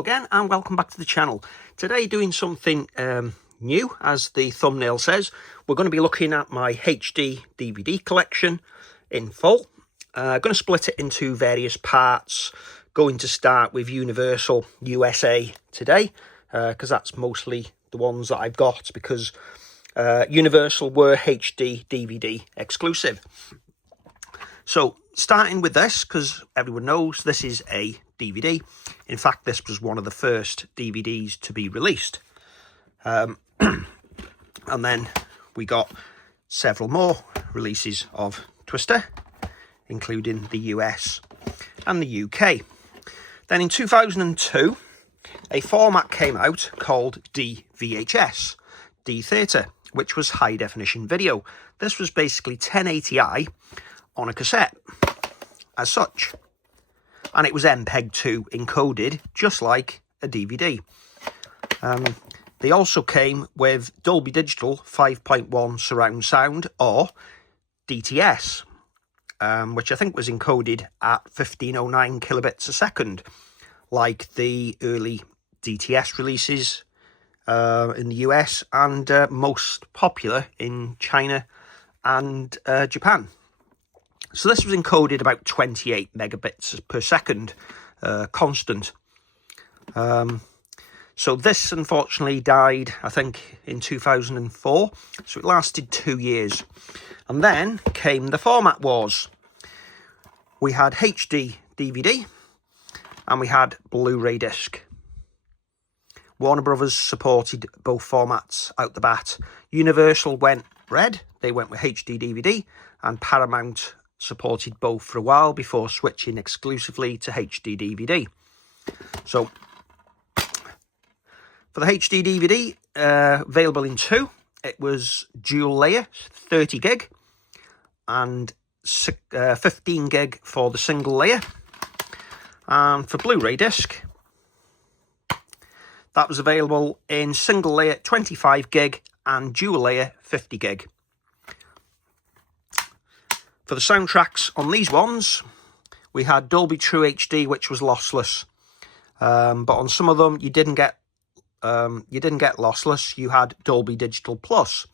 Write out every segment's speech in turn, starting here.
Hello again and welcome back to the channel. Today doing something new, as the thumbnail says. We're going to be looking at my HD DVD collection in full. Going to split it into various parts. Going to start with Universal USA today, because that's mostly the ones that I've got, because Universal were HD DVD exclusive. So starting with this, because everyone knows this is a DVD. In fact, this was one of the first DVDs to be released. And then we got several more releases of Twister, including the US and the UK. Then in 2002, a format came out called DVHS, D-Theatre, which was high definition video. This was basically 1080i on a cassette as such, and it was MPEG-2 encoded just like a DVD. They also came with Dolby Digital 5.1 surround sound, or DTS, which I think was encoded at 1509 kilobits a second, like the early DTS releases in the US, and most popular in China and Japan. So this was encoded about 28 megabits per second, constant. So this unfortunately died, I think, in 2004. So it lasted 2 years. And then came the format wars. We had HD DVD and we had Blu-ray disc. Warner Brothers supported both formats out the bat. Universal went red, they went with HD DVD, and Paramount supported both for a while before switching exclusively to HD DVD. So for the HD DVD, available in two, it was dual layer, 30 gig, and 15 gig for the single layer. And for Blu-ray disc, that was available in single layer 25 gig and dual layer 50 gig. For the soundtracks on these ones, we had Dolby True HD, which was lossless, but on some of them you didn't get lossless. You had Dolby Digital Plus.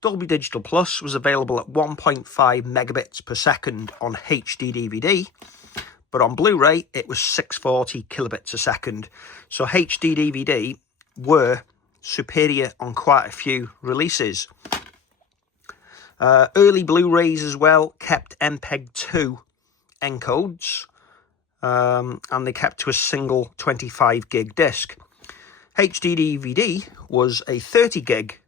Dolby Digital Plus was available at 1.5 megabits per second on HD DVD, but on Blu-ray it was 640 kilobits a second. So HD DVD were superior on quite a few releases. Early Blu-rays as well kept MPEG-2 encodes, and they kept to a single 25 gig disc. HD DVD was a 30 gig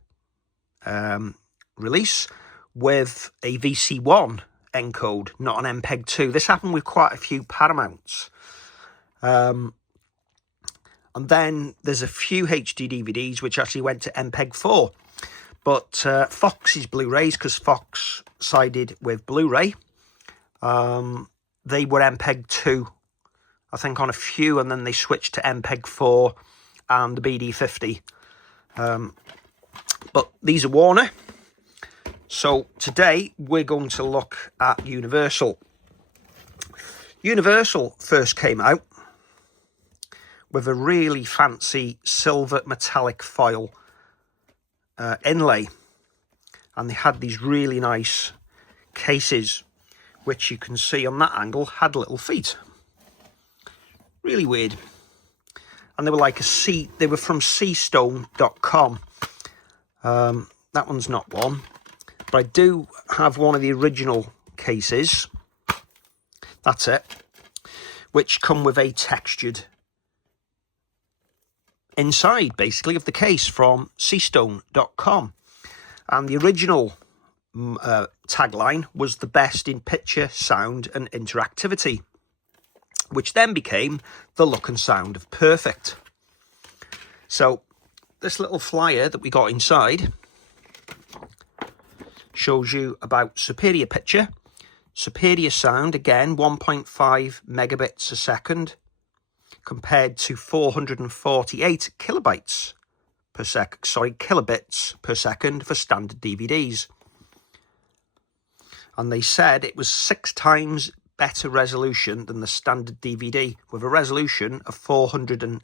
release with a VC1 encode, not an MPEG-2. This happened with quite a few Paramounts. And then there's a few HD DVDs which actually went to MPEG-4. But Fox's Blu-rays, because Fox sided with Blu-ray, they were MPEG-2, I think, on a few, and then they switched to MPEG-4 and the BD50. But these are Warner. So today we're going to look at Universal. Universal first came out with a really fancy silver metallic foil inlay, and they had these really nice cases, which you can see on that angle had little feet. Really weird. And they were like they were from seastone.com. That one's not one, but I do have one of the original cases. That's it, which come with a textured inside, basically, of the case from seastone.com. And the original tagline was the best in picture, sound and interactivity, which then became the look and sound of perfect. So this little flyer that we got inside shows you about superior picture, superior sound, again 1.5 megabits a second, compared to 448 kilobits per kilobits per second for standard DVDs. And they said it was 6 times better resolution than the standard DVD, with a resolution of 400 and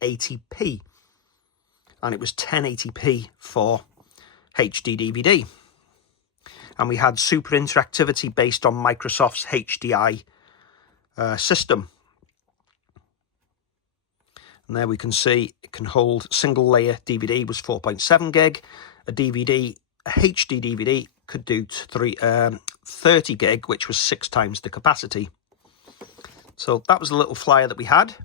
1080p. And it was 1080p for HD DVD. And we had super interactivity based on Microsoft's HDI system. And there we can see it can hold single layer DVD was 4.7 gig. A DVD, a HD DVD could do 30 gig, which was 6 times the capacity. So that was a little flyer that we had.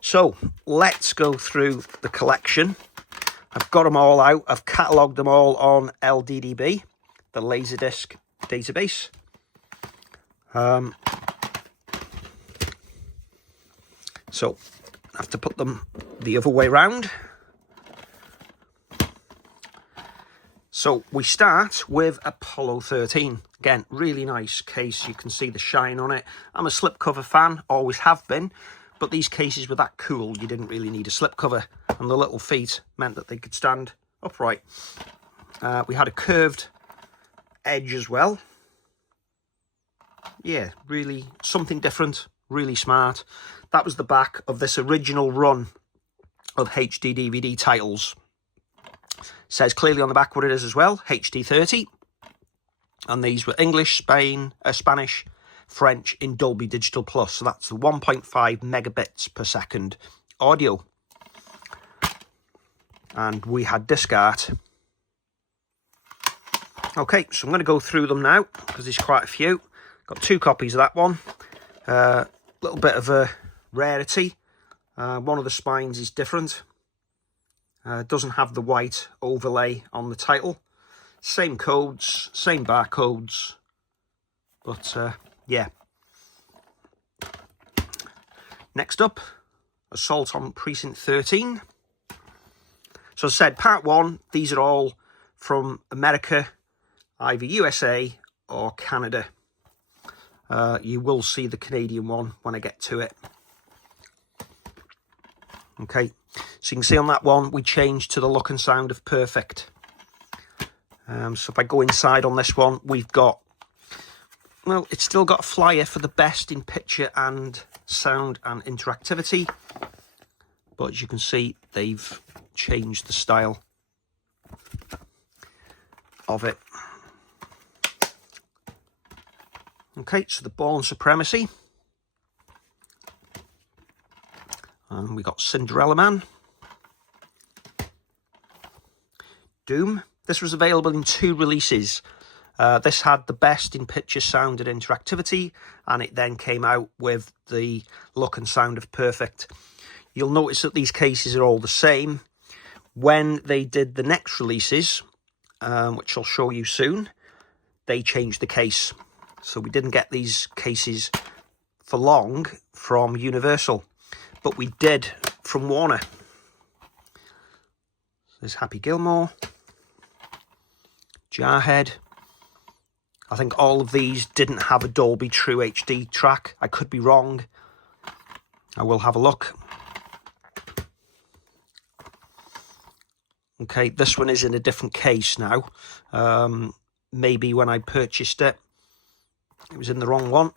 So let's go through the collection. I've got them all out. I've catalogued them all on lddb, the Laserdisc database. So I have to put them the other way round. So we start with Apollo 13. Again, really nice case. You can see the shine on it. I'm a slipcover fan, always have been. But these cases were that cool, you didn't really need a slipcover. And the little feet meant that they could stand upright. We had a curved edge as well. Yeah, really something different, really smart. That was the back of this original run of HD DVD titles. Says clearly on the back what it is as well, HD 30. And these were English, Spanish, French in Dolby Digital Plus. So that's the 1.5 megabits per second audio. And we had disc art. Okay, so I'm going to go through them now because there's quite a few. Got 2 copies of that one. Little bit of a rarity. One of the spines is different. Doesn't have the white overlay on the title. Same codes, same barcodes. But yeah. Next up, Assault on Precinct 13. So as I said, part 1, these are all from America, either USA or Canada. You will see the Canadian one when I get to it. Okay, so you can see on that one, we changed to the look and sound of Perfect. So if I go inside on this one, we've got, well, it's still got a flyer for the best in picture and sound and interactivity. But as you can see, they've changed the style of it. Okay, so the Bourne Supremacy. And we got Cinderella Man. Doom. This was available in 2 releases. This had the best in picture, sound and interactivity, and it then came out with the look and sound of Perfect. You'll notice that these cases are all the same. When they did the next releases, which I'll show you soon, they changed the case. So we didn't get these cases for long from Universal, but we did from Warner. There's Happy Gilmore, Jarhead. I think all of these didn't have a Dolby True HD track. I could be wrong. I will have a look. Okay, this one is in a different case now. Maybe when I purchased it, it was in the wrong one.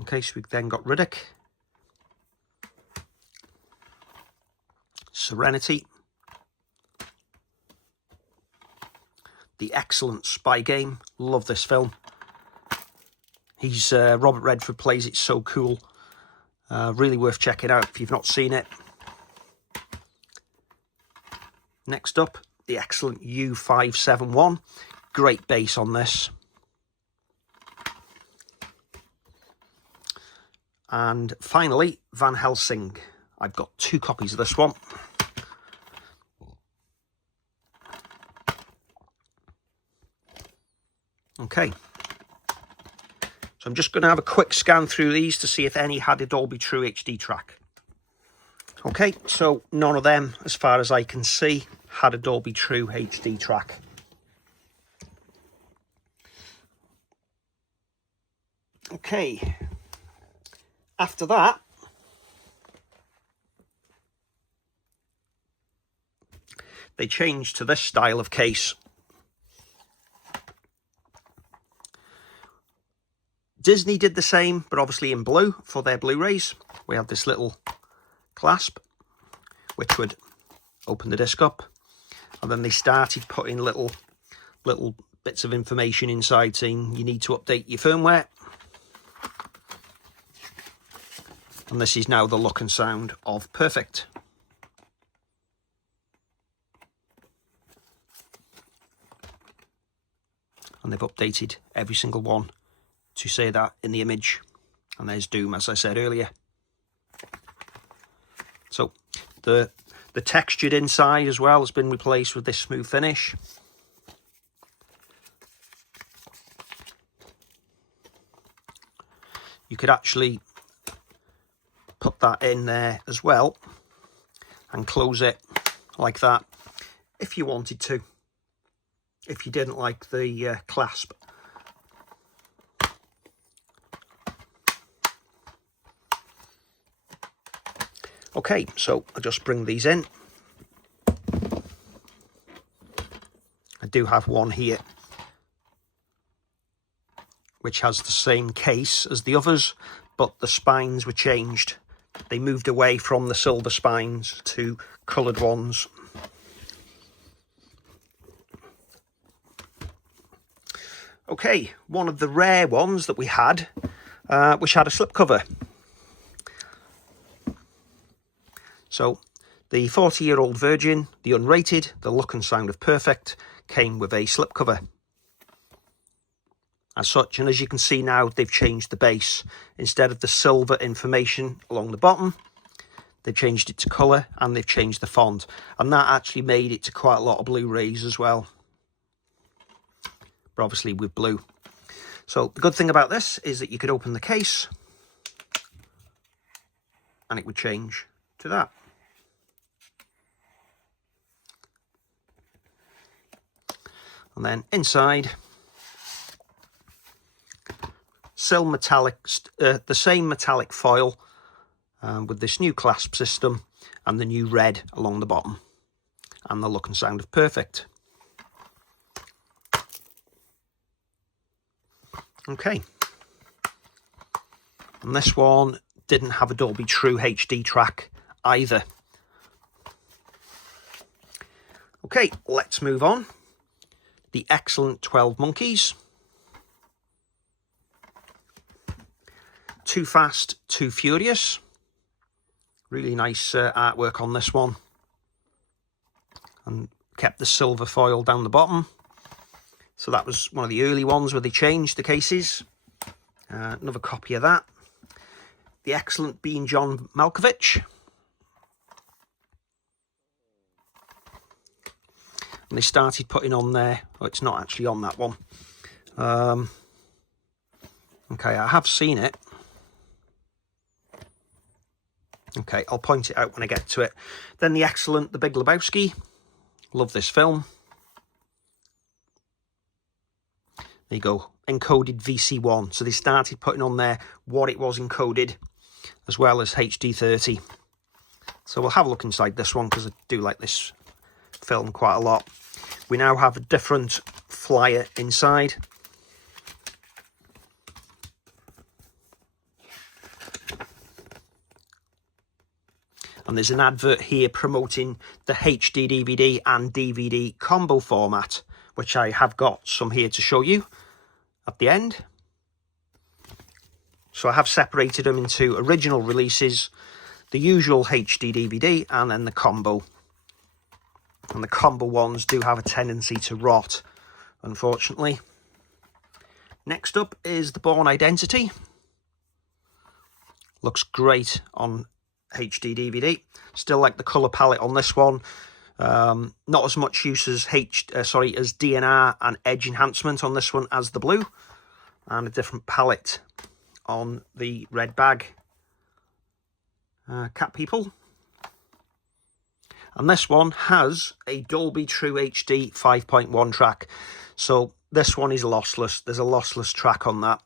Okay, so we then got Riddick, Serenity, The Excellent Spy Game. Love this film. He's Robert Redford plays it so cool. Really worth checking out if you've not seen it. Next up, the excellent U571. Great bass on this. And finally, Van Helsing. I've got 2 copies of this one. Okay. So I'm just going to have a quick scan through these to see if any had a Dolby True HD track. Okay, so none of them, as far as I can see, had a Dolby True HD track. Okay. After that, they changed to this style of case, Disney did the same, but obviously in blue for their Blu-rays. We have this little clasp, which would open the disc up. And then they started putting little bits of information inside saying you need to update your firmware. And this is now the look and sound of Perfect. And they've updated every single one to say that in the image. And there's Doom, as I said earlier. So the textured inside as well has been replaced with this smooth finish. You could actually put that in there as well and close it like that if you wanted to, if you didn't like the clasp. Okay, so I'll just bring these in. I do have one here which has the same case as the others, but the spines were changed. They moved away from the silver spines to coloured ones. Okay, one of the rare ones that we had, which had a slipcover. So the 40-year-old Virgin, the unrated, the look and sound of Perfect, came with a slipcover as such. And as you can see now, they've changed the base. Instead of the silver information along the bottom, they've changed it to colour, and they've changed the font. And that actually made it to quite a lot of Blu-rays as well, but obviously with blue. So the good thing about this is that you could open the case and it would change to that. And then inside, still metallic, the same metallic foil with this new clasp system and the new red along the bottom, and the look and sound of Perfect. Okay, and this one didn't have a Dolby True HD track either. Okay, let's move on. The excellent 12 Monkeys. Too Fast, Too Furious. Really nice artwork on this one. And kept the silver foil down the bottom. So that was one of the early ones where they changed the cases. Another copy of that. The excellent Being John Malkovich. And they started putting on there, oh, it's not actually on that one. Okay, I have seen it. Okay, I'll point it out when I get to it. Then the excellent The Big Lebowski. Love this film. There you go, encoded VC1. So they started putting on there what it was encoded, as well as HD30. So we'll have a look inside this one, because I do like this film quite a lot. We now have a different flyer inside. And there's an advert here promoting the HD DVD and DVD combo format, which I have got some here to show you at the end. So I have separated them into original releases, the usual HD DVD, and then the combo. And the combo ones do have a tendency to rot, unfortunately. Next up is the Bourne Identity. Looks great on HD DVD. Still like the colour palette on this one. Not as much use as as DNR and edge enhancement on this one as the blue, and a different palette on the red bag cat people. And this one has a Dolby True HD 5.1 track, so this one is lossless. There's a lossless track on that.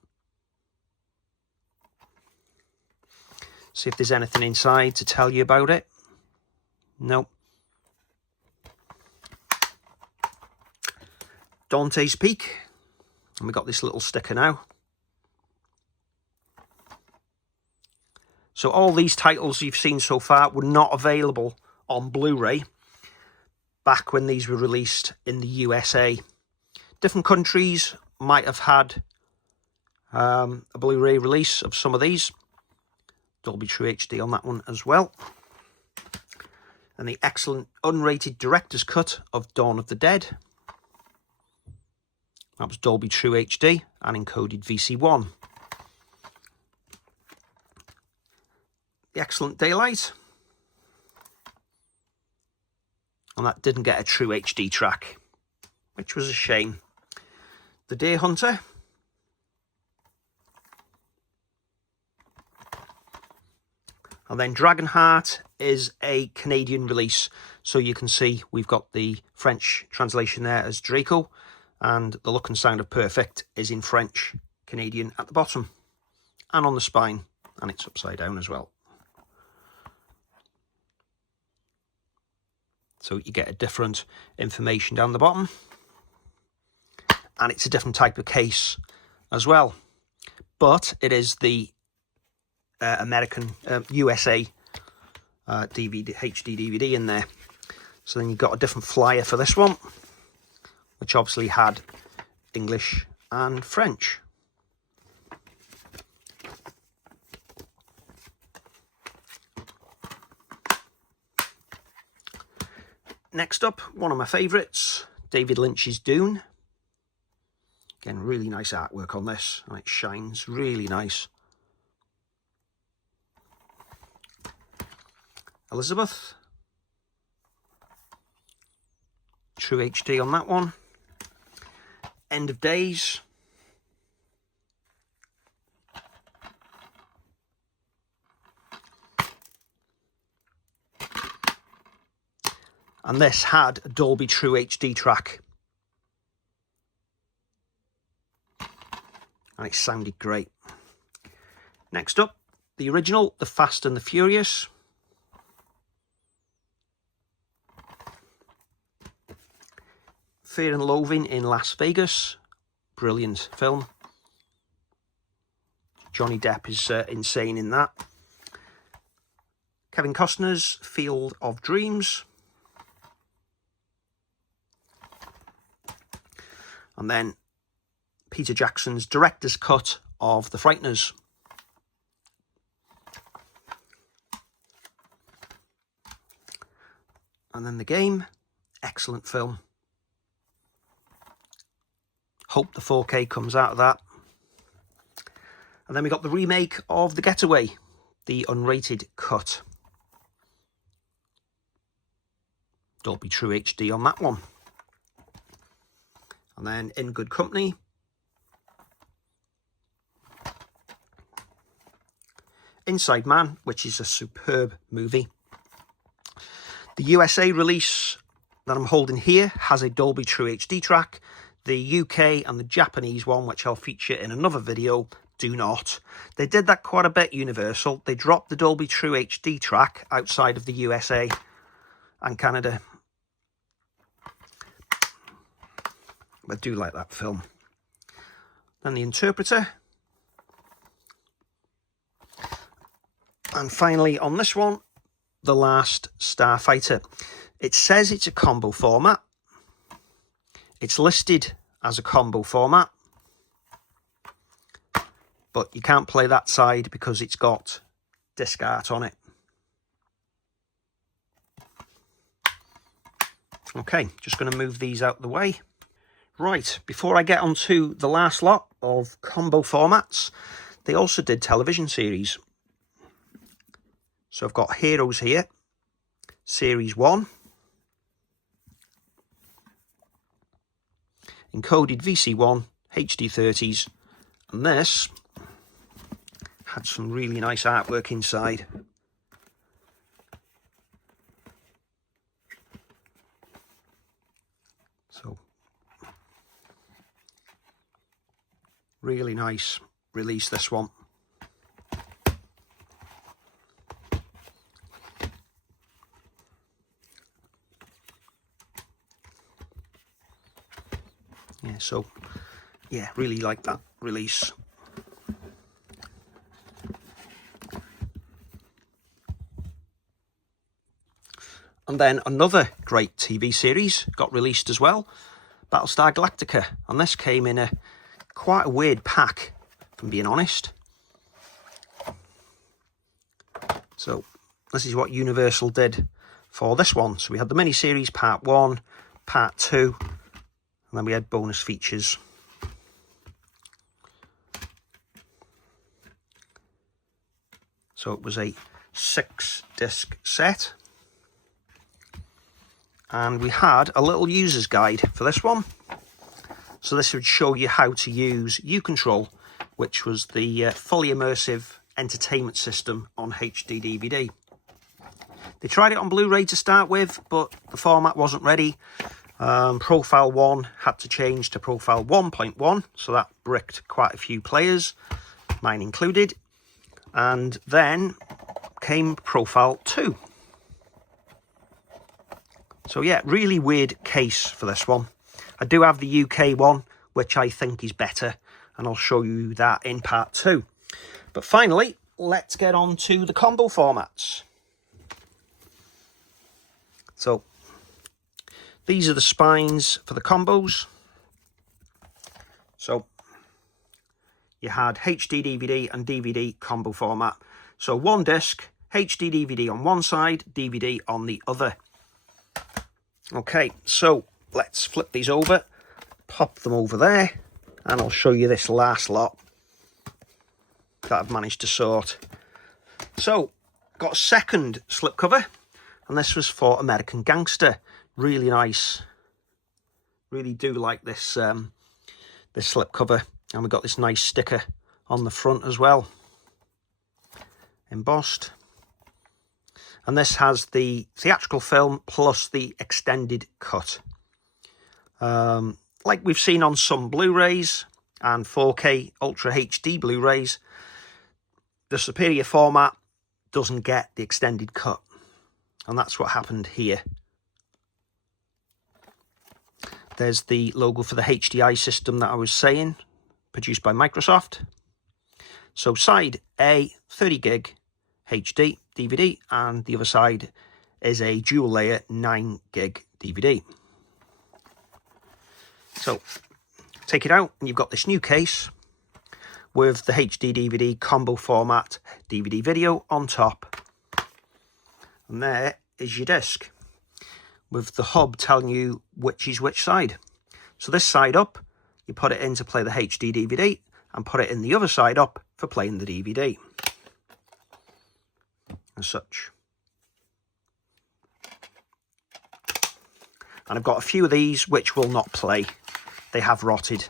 See if there's anything inside to tell you about it. Nope. Dante's Peak, and we got this little sticker now. So all these titles you've seen so far were not available on Blu-ray back when these were released in the USA. Different countries might have had a Blu-ray release of some of these. Dolby True HD on that one as well. And the excellent unrated director's cut of Dawn of the Dead. That was Dolby True HD and encoded VC1. The excellent Daylight. And that didn't get a True HD track, which was a shame. The Deer Hunter. And then Dragonheart is a Canadian release. So you can see we've got the French translation there as Draco. And the look and sound of Perfect is in French, Canadian at the bottom. And on the spine. And it's upside down as well. So you get a different information down the bottom. And it's a different type of case as well. But it is the American, USA DVD, HD DVD in there. So then you've got a different flyer for this one, which obviously had English and French. Next up, one of my favourites, David Lynch's Dune. Again, really nice artwork on this, and it shines really nice. Elizabeth. True HD on that one. End of Days. And this had a Dolby True HD track. And it sounded great. Next up, the original, The Fast and the Furious. Fear and Loathing in Las Vegas. Brilliant film. Johnny Depp is insane in that. Kevin Costner's Field of Dreams. And then Peter Jackson's director's cut of The Frighteners. And then The Game. Excellent film. Hope the 4K comes out of that. And then we got the remake of The Getaway, the unrated cut. Dolby True HD on that one. And then In Good Company. Inside Man, which is a superb movie. The USA release that I'm holding here has a Dolby True HD track. The UK and the Japanese one, which I'll feature in another video, do not. They did that quite a bit, Universal. They dropped the Dolby True HD track outside of the USA and Canada. I do like that film. Then The Interpreter. And finally on this one, The Last Starfighter. It says it's a combo format. It's listed as a combo format. But you can't play that side because it's got disc art on it. Okay, just going to move these out the way. Right, before I get on to the last lot of combo formats, they also did television series. So I've got Heroes here, Series 1. Encoded VC1, HD30s. And this had some really nice artwork inside. So, really nice release, this one. Yeah, so, yeah, really like that release. And then another great TV series got released as well, Battlestar Galactica. And this came in quite a weird pack, if I'm being honest. So this is what Universal did for this one. So we had the miniseries part 1, part 2, and then we had bonus features. So it was a 6-disc set. And we had a little user's guide for this one. So this would show you how to use U-Control, which was the fully immersive entertainment system on HD DVD. They tried it on Blu-ray to start with, but the format wasn't ready. Profile 1 had to change to Profile 1.1, so that bricked quite a few players, mine included. And then came Profile 2. So yeah, really weird case for this one. I do have the UK one, which I think is better, and I'll show you that in part 2. But finally, let's get on to the combo formats. So these are the spines for the combos. So you had HD DVD and DVD combo format. So one disc, HD DVD on one side, DVD on the other. Okay, so let's flip these over, pop them over there, and I'll show you this last lot that I've managed to sort. So, got a second slipcover, and this was for American Gangster. Really nice. Really do like this this slipcover. And we've got this nice sticker on the front as well, embossed. And this has the theatrical film plus the extended cut. Like we've seen on some Blu-rays and 4K Ultra HD Blu-rays, the superior format doesn't get the extended cut. And that's what happened here. There's the logo for the HDI system that I was saying, produced by Microsoft. So side A, 30 gig HD DVD, and the other side is a dual layer 9 gig DVD. So take it out and you've got this new case with the HD DVD combo format DVD video on top. And there is your disc with the hub telling you which is which side. So this side up, you put it in to play the HD DVD and put it in the other side up for playing the DVD. As such. And I've got a few of these which will not play. They have rotted.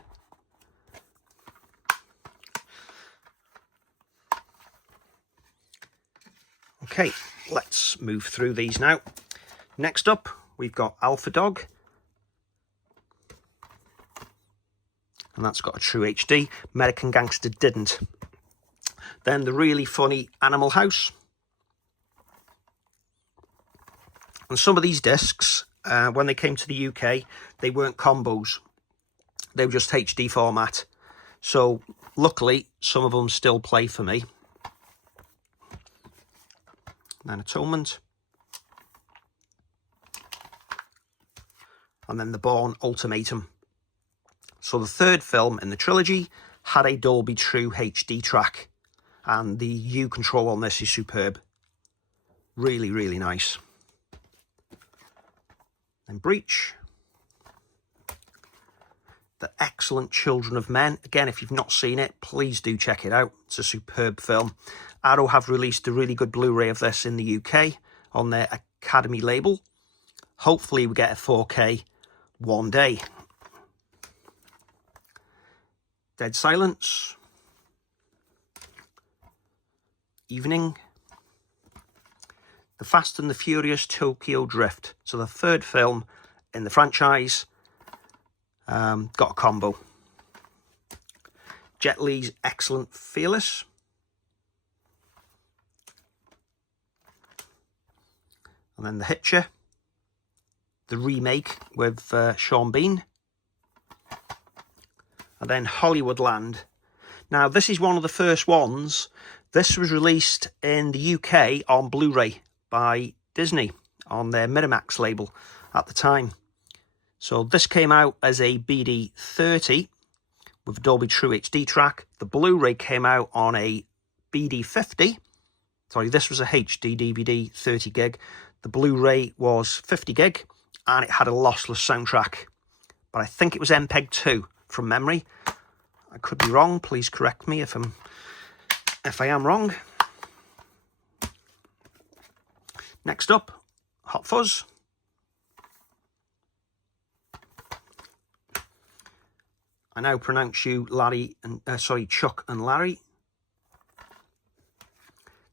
Okay, let's move through these now. Next up, we've got Alpha Dog. And that's got a true HD. American Gangster didn't. Then the really funny Animal House. And some of these discs, when they came to the UK, they weren't combos. They were just HD format. So, luckily, some of them still play for me. Then Atonement. And then The Bourne Ultimatum. So the third film in the trilogy had a Dolby True HD track. And the U-Control on this is superb. Really, really nice. Then Breach. The excellent Children of Men. Again, if you've not seen it, please do check it out. It's a superb film. Arrow have released a really good Blu-ray of this in the UK on their Academy label. Hopefully we get a 4K one day. Dead Silence. Evening. The Fast and the Furious Tokyo Drift. So the third film in the franchise. Got a combo. Jet Li's excellent Fearless. And then The Hitcher. The remake with Sean Bean. And then Hollywoodland. Now, this is one of the first ones. This was released in the UK on Blu-ray by Disney. on their Miramax label at the time. So this came out as a BD30 with Dolby True HD track. The Blu-ray came out on a BD50. Sorry, this was a HD DVD 30 gig. The Blu-ray was 50 gig and it had a lossless soundtrack. But I think it was MPEG 2 from memory. I could be wrong. Please correct me if I am wrong. Next up, Hot Fuzz. I now pronounce you Larry and Chuck and Larry.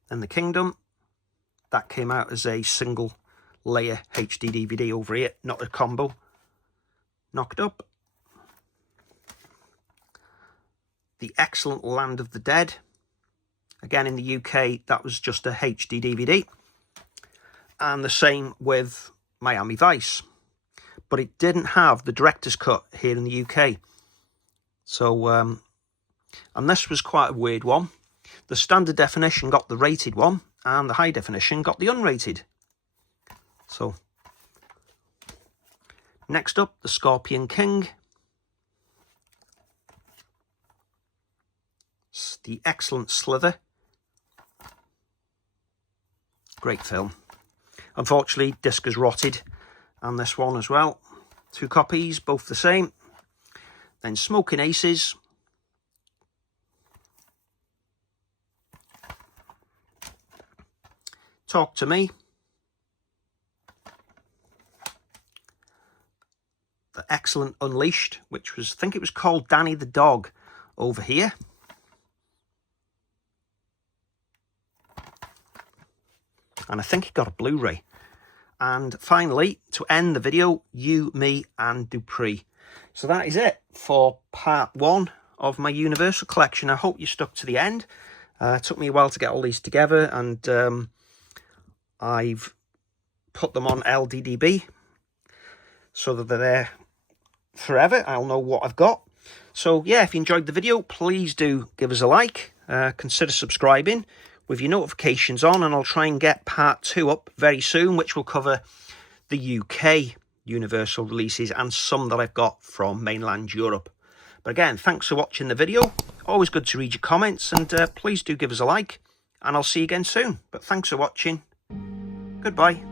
Then The Kingdom. That came out as a single layer HD DVD over here, not a combo. Knocked Up. The Excellent Land of the Dead. Again, in the UK, that was just a HD DVD. And the same with Miami Vice. But it didn't have the director's cut here in the UK. So, and this was quite a weird one. The standard definition got the rated one, and the high definition got the unrated. So, next up, The Scorpion King. The Excellent Slither. Great film. Unfortunately, disc is rotted, and this one as well. 2 copies, both the same. Then Smoking Aces. Talk to Me. The Excellent Unleashed, which was, I think it was called Danny the Dog over here. And I think it got a Blu-ray. And finally, to end the video, You, Me and Dupree. So that is it for part 1 of my Universal collection. I hope you stuck to the end. It took me a while to get all these together, and I've put them on lddb so that they're there forever. I'll know what I've got. So yeah, if you enjoyed the video, please do give us a like. Consider subscribing with your notifications on, and I'll try and get part 2 up very soon, which will cover the UK Universal releases and some that I've got from mainland Europe. But again, thanks for watching the video. Always good to read your comments, and please do give us a like, and I'll see you again soon. But thanks for watching. Goodbye.